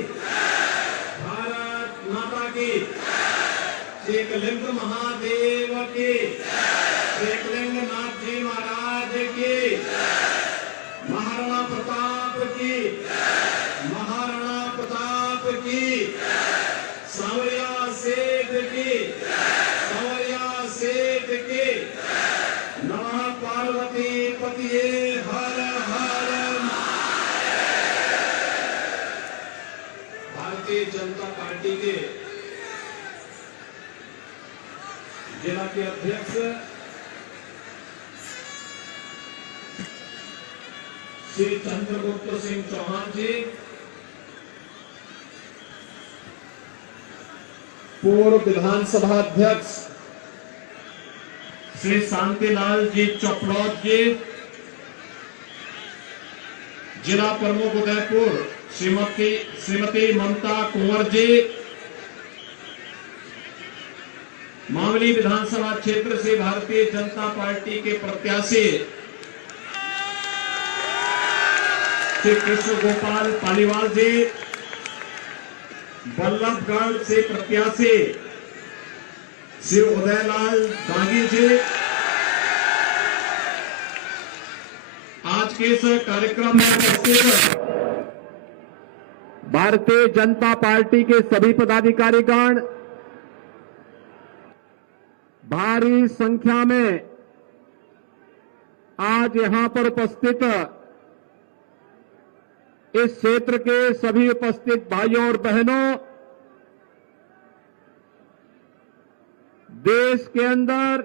भारत माता की, एकलिंग महादेव की, एकलिंग नाथ जी महाराज की, महाराणा प्रताप की, महाराणा प्रताप की, सांवरिया सेठ की, सांवरिया सेठ की, नमः पार्वती पतिये हर हर। भारतीय जनता पार्टी के जिला के अध्यक्ष श्री चंद्रगुप्त सिंह चौहान जी, पूर्व विधानसभा अध्यक्ष श्री शांतिलाल जी चपड़ौत जी, जिला प्रमुख उदयपुर श्रीमती ममता कुंवर जी, मावली विधानसभा क्षेत्र से भारतीय जनता पार्टी के प्रत्याशी श्री कृष्ण गोपाल पालीवाल जी, बल्लभगढ़ से प्रत्याशी श्री उदयलाल दागी जी, आज के इस कार्यक्रम में उपस्थित भारतीय जनता पार्टी के सभी पदाधिकारीगण, भारी संख्या में आज यहां पर उपस्थित इस क्षेत्र के सभी उपस्थित भाइयों और बहनों, देश के अंदर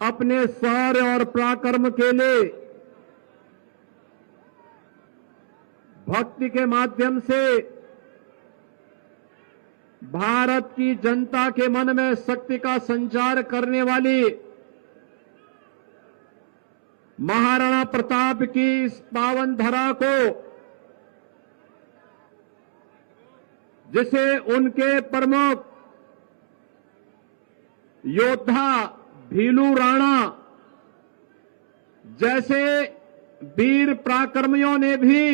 अपने शौर्य और पराक्रम के लिए भक्ति के माध्यम से भारत की जनता के मन में शक्ति का संचार करने वाली महाराणा प्रताप की इस पावन धरा को, जिसे उनके प्रमुख योद्धा भीलू राणा जैसे वीर पराक्रमियों ने भी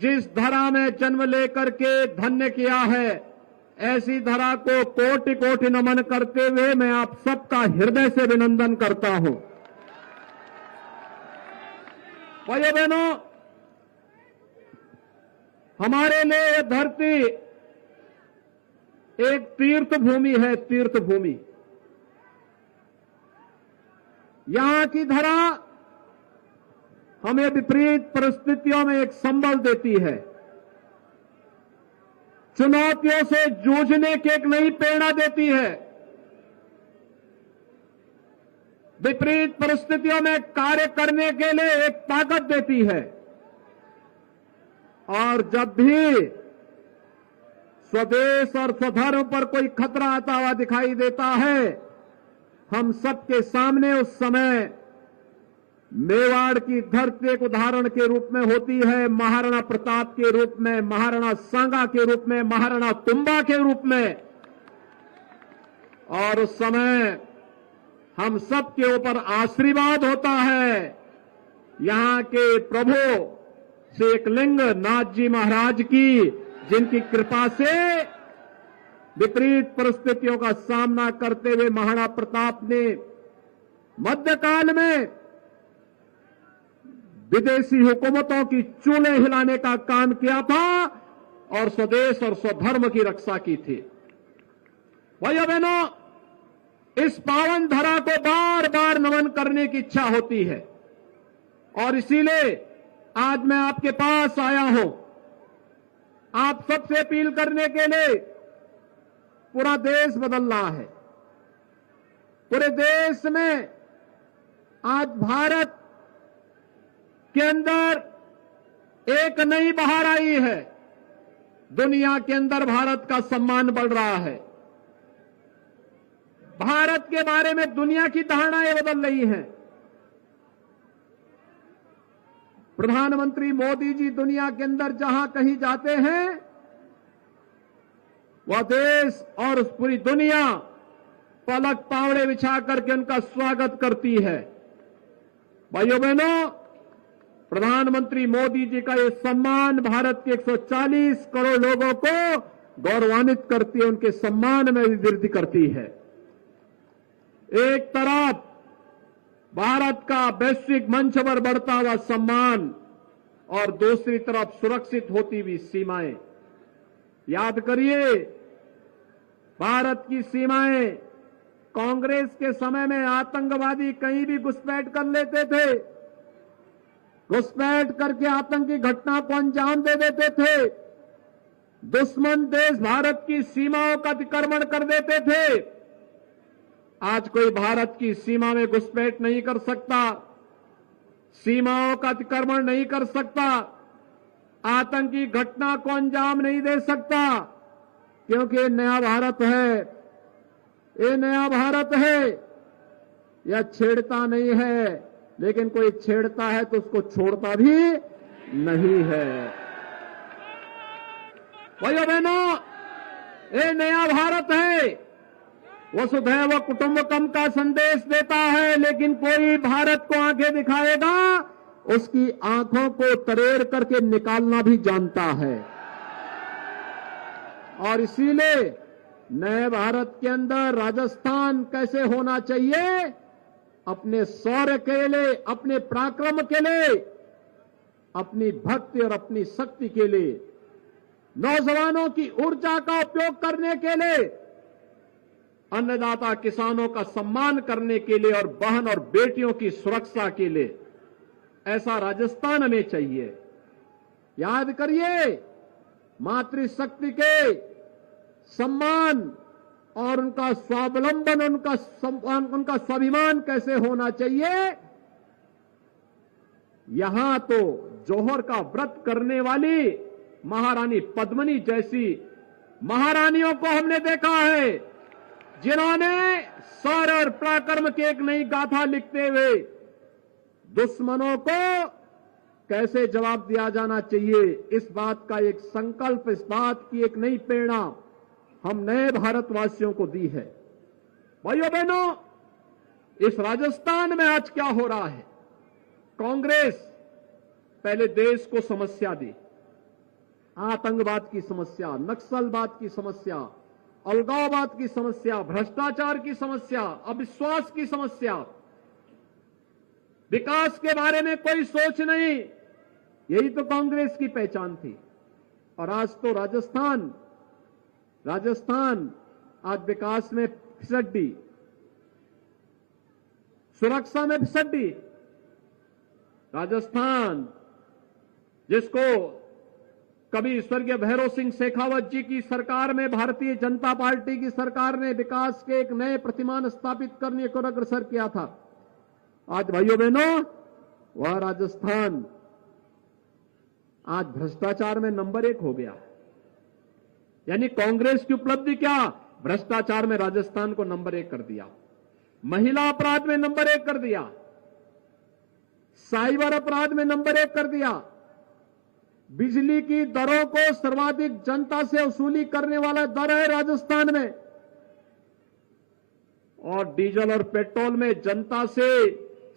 जिस धरा में जन्म लेकर के धन्य किया है, ऐसी धरा को कोटि कोटि नमन करते हुए मैं आप सबका हृदय से अभिनंदन करता हूं। भाइयों बहनों, हमारे लिए यह धरती एक तीर्थ भूमि है, तीर्थ भूमि। यहां की धरा हमें विपरीत परिस्थितियों में एक संबल देती है, चुनौतियों से जूझने की एक नई प्रेरणा देती है, विपरीत परिस्थितियों में कार्य करने के लिए एक ताकत देती है। और जब भी स्वदेश और स्वधर्म पर कोई खतरा आता हुआ दिखाई देता है, हम सबके सामने उस समय मेवाड़ की धरती एक उदाहरण के रूप में होती है, महाराणा प्रताप के रूप में, महाराणा सांगा के रूप में, महाराणा तुम्बा के रूप में। और उस समय हम सबके ऊपर आशीर्वाद होता है यहां के प्रभु श्री एकलिंग नाथ जी महाराज की, जिनकी कृपा से विपरीत परिस्थितियों का सामना करते हुए महाराणा प्रताप ने मध्यकाल में विदेशी हुकूमतों की चूल्हे हिलाने का काम किया था और स्वदेश और स्वधर्म की रक्षा की थी। भाइयों बहनों, इस पावन धरा को बार बार नमन करने की इच्छा होती है और इसीलिए आज मैं आपके पास आया हूं, आप सबसे अपील करने के लिए। पूरा देश बदल रहा है, पूरे देश में आज भारत के अंदर एक नई बहार आई है, दुनिया के अंदर भारत का सम्मान बढ़ रहा है, भारत के बारे में दुनिया की धारणाएं बदल रही हैं। प्रधानमंत्री मोदी जी दुनिया के अंदर जहां कहीं जाते हैं, वह देश और पूरी दुनिया पलक पावड़े बिछा करके उनका स्वागत करती है। भाइयों बहनों, प्रधानमंत्री मोदी जी का ये सम्मान भारत के 140 करोड़ लोगों को गौरवान्वित करती है, उनके सम्मान में वृद्धि करती है। एक तरफ भारत का वैश्विक मंच पर बढ़ता हुआ सम्मान और दूसरी तरफ सुरक्षित होती हुई सीमाएं। याद करिए, भारत की सीमाएं कांग्रेस के समय में आतंकवादी कहीं भी घुसपैठ कर लेते थे, घुसपैठ करके आतंकी घटना को अंजाम दे देते थे। दुश्मन देश भारत की सीमाओं का अतिक्रमण कर देते थे। आज कोई भारत की सीमा में घुसपैठ नहीं कर सकता, सीमाओं का अतिक्रमण नहीं कर सकता, आतंकी घटना को अंजाम नहीं दे सकता, क्योंकि ये नया भारत है, ये नया भारत है। यह छेड़ता नहीं है, लेकिन कोई छेड़ता है तो उसको छोड़ता भी नहीं है। भाइयों बहनों, ये नया भारत है, वसुधैव कुटुंबकम का संदेश देता है, लेकिन कोई भारत को आंखें दिखाएगा, उसकी आंखों को तरेड़ करके निकालना भी जानता है। और इसीलिए नए भारत के अंदर राजस्थान कैसे होना चाहिए, अपने शौर्य के लिए, अपने पराक्रम के लिए, अपनी भक्ति और अपनी शक्ति के लिए, नौजवानों की ऊर्जा का उपयोग करने के लिए, अन्नदाता किसानों का सम्मान करने के लिए और बहन और बेटियों की सुरक्षा के लिए, ऐसा राजस्थान हमें चाहिए। याद करिए, मातृशक्ति के सम्मान और उनका स्वावलंबन, उनका स्वाभिमान कैसे होना चाहिए। यहां तो जौहर का व्रत करने वाली महारानी पद्मिनी जैसी महारानियों को हमने देखा है, जिन्होंने शौर्य और पराक्रम की एक नई गाथा लिखते हुए दुश्मनों को कैसे जवाब दिया जाना चाहिए, इस बात का एक संकल्प, इस बात की एक नई प्रेरणा हम नए भारतवासियों को दी है। भाइयों बहनों, इस राजस्थान में आज क्या हो रहा है। कांग्रेस पहले देश को समस्या दी, आतंकवाद की समस्या, नक्सलवाद की समस्या, अलगाववाद की समस्या, भ्रष्टाचार की समस्या, अविश्वास की समस्या, विकास के बारे में कोई सोच नहीं, यही तो कांग्रेस की पहचान थी। और आज तो राजस्थान आज विकास में फिसड्डी, सुरक्षा में फिसड्डी। राजस्थान जिसको कभी स्वर्गीय भैरव सिंह शेखावत जी की सरकार में भारतीय जनता पार्टी की सरकार ने विकास के एक नए प्रतिमान स्थापित करने को अग्रसर किया था, आज भाइयों बहनों वह राजस्थान आज भ्रष्टाचार में नंबर 1 हो गया। यानी कांग्रेस की उपलब्धि क्या, भ्रष्टाचार में राजस्थान को नंबर 1 कर दिया, महिला अपराध में नंबर 1 कर दिया, साइबर अपराध में नंबर 1 कर दिया, बिजली की दरों को सर्वाधिक जनता से वसूली करने वाला दर है राजस्थान में, और डीजल और पेट्रोल में जनता से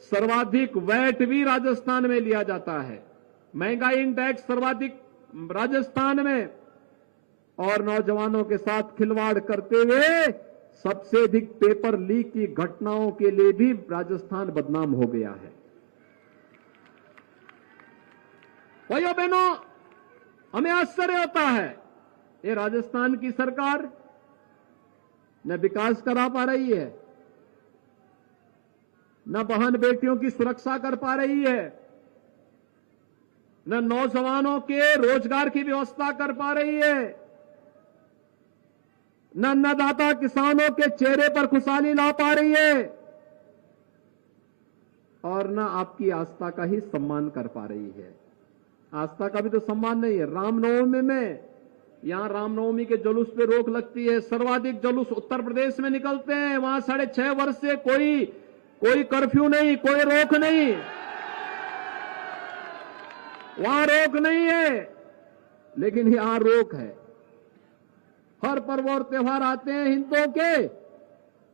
सर्वाधिक वैट भी राजस्थान में लिया जाता है। महंगाई इंडेक्स सर्वाधिक राजस्थान में, और नौजवानों के साथ खिलवाड़ करते हुए सबसे अधिक पेपर लीक की घटनाओं के लिए भी राजस्थान बदनाम हो गया है। भाइयों बहनों, हमें आश्चर्य होता है, ये राजस्थान की सरकार न विकास करा पा रही है, न बहन बेटियों की सुरक्षा कर पा रही है, न नौजवानों के रोजगार की व्यवस्था कर पा रही है, न अन्नदाता किसानों के चेहरे पर खुशहाली ला पा रही है, और न आपकी आस्था का ही सम्मान कर पा रही है। आस्था का भी तो सम्मान नहीं है। रामनवमी में, यहां रामनवमी के जुलूस पे रोक लगती है, सर्वाधिक जुलूस उत्तर प्रदेश में निकलते हैं, वहां 6.5 वर्ष से कोई कर्फ्यू नहीं, कोई रोक नहीं, वहां रोक नहीं है, लेकिन यहां रोक है। हर पर्व और त्योहार आते हैं हिंदुओं के,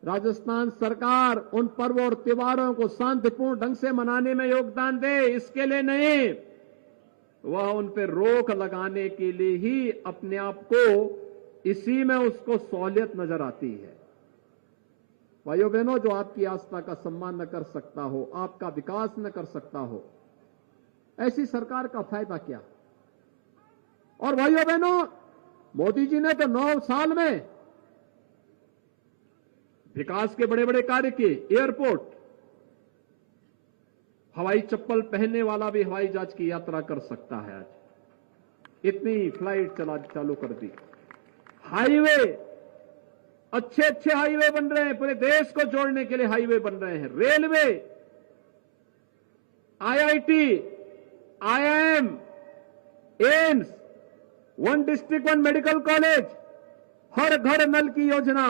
राजस्थान सरकार उन पर्व और त्योहारों को शांतिपूर्ण ढंग से मनाने में योगदान दे, इसके लिए नहीं, वह उन पर रोक लगाने के लिए ही अपने आप को इसी में उसको सहूलियत नजर आती है। भाइयों बहनों, जो आपकी आस्था का सम्मान न कर सकता हो, आपका विकास न कर सकता हो, ऐसी सरकार का फायदा क्या? और भाइयों बहनों, मोदी जी ने तो 9 साल में विकास के बड़े बड़े कार्य किए। एयरपोर्ट, हवाई चप्पल पहनने वाला भी हवाई जहाज की यात्रा कर सकता है आज, इतनी फ्लाइट चालू कर दी। हाईवे, अच्छे अच्छे हाईवे बन रहे हैं, पूरे देश को जोड़ने के लिए हाईवे बन रहे हैं। Railway, IIT, IIM, AIIMS, 1 district 1 medical college, हर घर नल की योजना,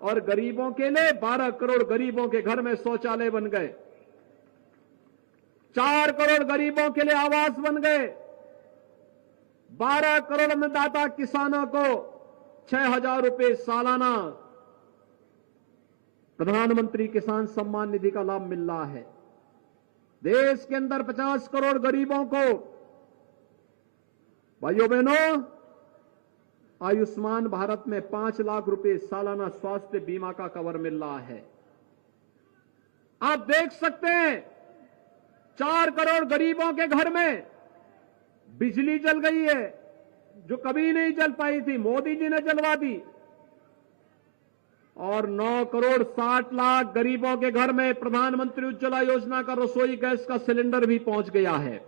और गरीबों के लिए 12 करोड़ गरीबों के घर में शौचालय बन गए, 4 करोड़ गरीबों के लिए आवास बन गए, 12 करोड़ अन्नदाता किसानों को 6,000 रुपए सालाना प्रधानमंत्री किसान सम्मान निधि का लाभ मिल रहा है। देश के अंदर 50 करोड़ गरीबों को, भाइयों बहनों, आयुष्मान भारत में 5 लाख रुपए सालाना स्वास्थ्य बीमा का कवर मिल रहा है। आप देख सकते हैं 4 करोड़ गरीबों के घर में बिजली जल गई है, जो कभी नहीं जल पाई थी, मोदी जी ने जलवा दी। और 9 करोड़ 60 लाख गरीबों के घर में प्रधानमंत्री उज्ज्वला योजना का रसोई गैस का सिलेंडर भी पहुंच गया है।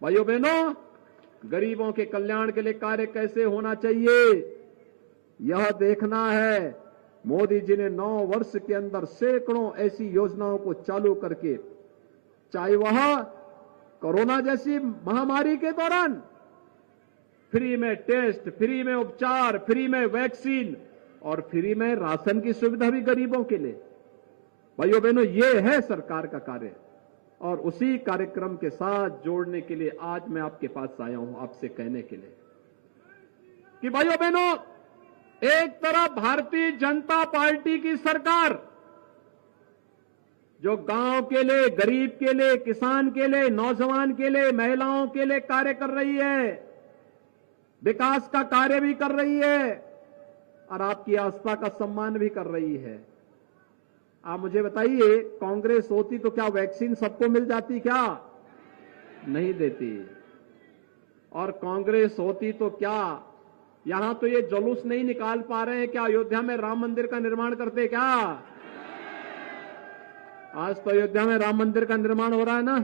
भाइयों बहनों, गरीबों के कल्याण के लिए कार्य कैसे होना चाहिए, यह देखना है। मोदी जी ने 9 वर्ष के अंदर सैकड़ों ऐसी योजनाओं को चालू करके, चाहे वह कोरोना जैसी महामारी के दौरान फ्री में टेस्ट, फ्री में उपचार, फ्री में वैक्सीन और फ्री में राशन की सुविधा भी गरीबों के लिए। भाइयों बहनों, ये है सरकार का कार्य, और उसी कार्यक्रम के साथ जोड़ने के लिए आज मैं आपके पास आया हूं, आपसे कहने के लिए कि भाइयों बहनों, एक तरफ भारतीय जनता पार्टी की सरकार जो गांव के लिए, गरीब के लिए, किसान के लिए, नौजवान के लिए, महिलाओं के लिए कार्य कर रही है, विकास का कार्य भी कर रही है और आपकी आस्था का सम्मान भी कर रही है। आप मुझे बताइए, कांग्रेस होती तो क्या वैक्सीन सबको मिल जाती? क्या नहीं देती। और कांग्रेस होती तो क्या यहां तो ये जुलूस नहीं निकाल पा रहे हैं, क्या अयोध्या में राम मंदिर का निर्माण करते? क्या आज तो अयोध्या में राम मंदिर का निर्माण हो रहा है ना?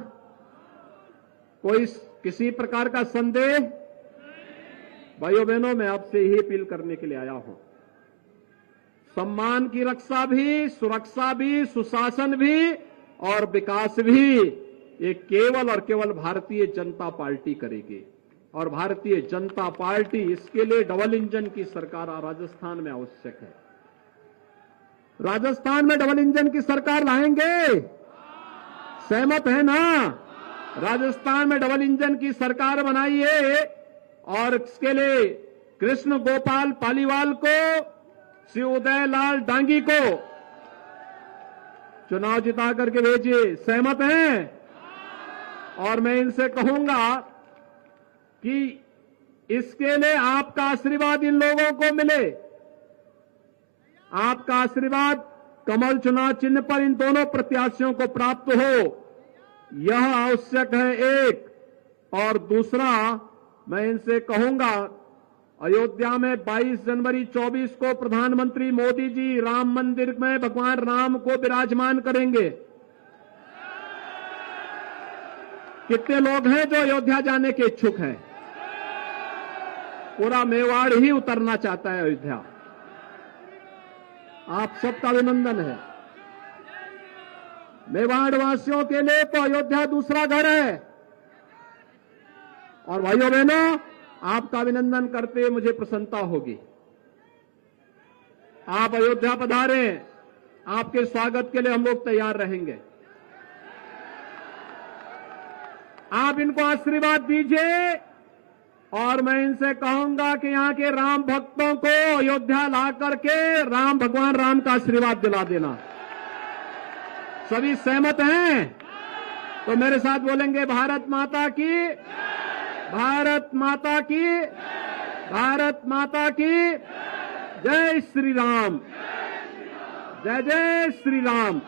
कोई किसी प्रकार का संदेह? भाइयों बहनों, मैं आपसे यही अपील करने के लिए आया हूं, सम्मान की रक्षा भी, सुरक्षा भी, सुशासन भी और विकास भी ये केवल और केवल भारतीय जनता पार्टी करेगी। और भारतीय जनता पार्टी इसके लिए डबल इंजन की सरकार राजस्थान में आवश्यक है। राजस्थान में डबल इंजन की सरकार लाएंगे, सहमत है ना? राजस्थान में डबल इंजन की सरकार बनाइए और इसके लिए कृष्ण गोपाल पालीवाल को, श्री उदय लाल डांगी को चुनाव जिता करके भेजिए। सहमत हैं? और मैं इनसे कहूंगा कि इसके लिए आपका आशीर्वाद इन लोगों को मिले। आपका आशीर्वाद कमल चुनाव चिन्ह पर इन दोनों प्रत्याशियों को प्राप्त हो, यह आवश्यक है एक। और दूसरा, मैं इनसे कहूंगा, अयोध्या में 22 जनवरी 24 को प्रधानमंत्री मोदी जी राम मंदिर में भगवान राम को विराजमान करेंगे। कितने लोग हैं जो अयोध्या जाने के इच्छुक हैं? पूरा मेवाड़ ही उतरना चाहता है अयोध्या। आप सबका अभिनंदन है। मेवाड़ वासियों के लिए तो अयोध्या दूसरा घर है। और भाइयों बहनों, आपका अभिनंदन करते हुए मुझे प्रसन्नता होगी। आप अयोध्या पधारें, आपके स्वागत के लिए हम लोग तैयार रहेंगे। आप इनको आशीर्वाद दीजिए और मैं इनसे कहूंगा कि यहां के राम भक्तों को अयोध्या ला करके भगवान राम का आशीर्वाद दिला देना। सभी सहमत हैं? तो मेरे साथ बोलेंगे भारत माता की, भारत माता की, भारत माता की जय श्री राम, जय जय श्री राम।